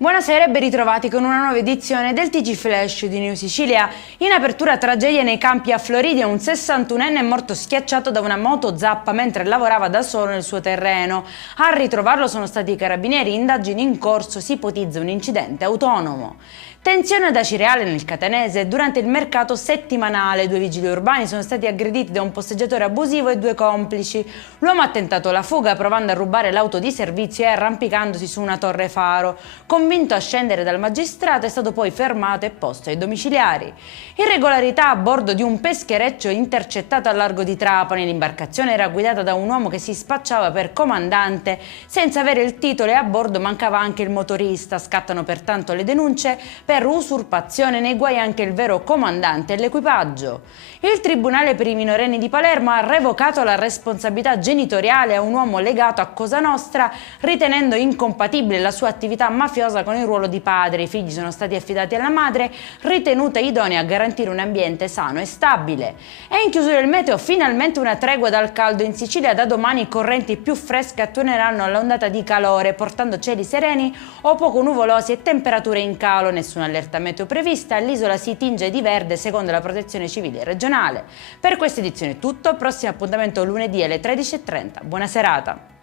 Buonasera e ben ritrovati con una nuova edizione del TG Flash di New Sicilia. In apertura tragedia nei campi a Floridia, un 61enne è morto schiacciato da una moto zappa mentre lavorava da solo nel suo terreno. A ritrovarlo sono stati i carabinieri, indagini in corso, si ipotizza un incidente autonomo. Tensione ad Acireale nel Catanese. Durante il mercato settimanale 2 vigili urbani sono stati aggrediti da un posteggiatore abusivo e 2 complici. L'uomo ha tentato la fuga provando a rubare l'auto di servizio e arrampicandosi su una torre faro. Convinto a scendere dal magistrato, è stato poi fermato e posto ai domiciliari. Irregolarità a bordo di un peschereccio intercettato al largo di Trapani. L'imbarcazione era guidata da un uomo che si spacciava per comandante senza avere il titolo e a bordo mancava anche il motorista. Scattano pertanto le denunce per usurpazione, nei guai anche il vero comandante e l'equipaggio. Il Tribunale per i minorenni di Palermo ha revocato la responsabilità genitoriale a un uomo legato a Cosa Nostra, ritenendo incompatibile la sua attività mafiosa con il ruolo di padre. I figli sono stati affidati alla madre, ritenuta idonea a garantire un ambiente sano e stabile. E in chiusura il meteo, finalmente una tregua dal caldo in Sicilia. Da domani correnti più fresche attueneranno all'ondata di calore, portando cieli sereni o poco nuvolosi e temperature in calo. Nessuna allerta meteo prevista, l'isola si tinge di verde secondo la protezione civile regionale. Per questa edizione è tutto, prossimo appuntamento lunedì alle 13:30. Buona serata!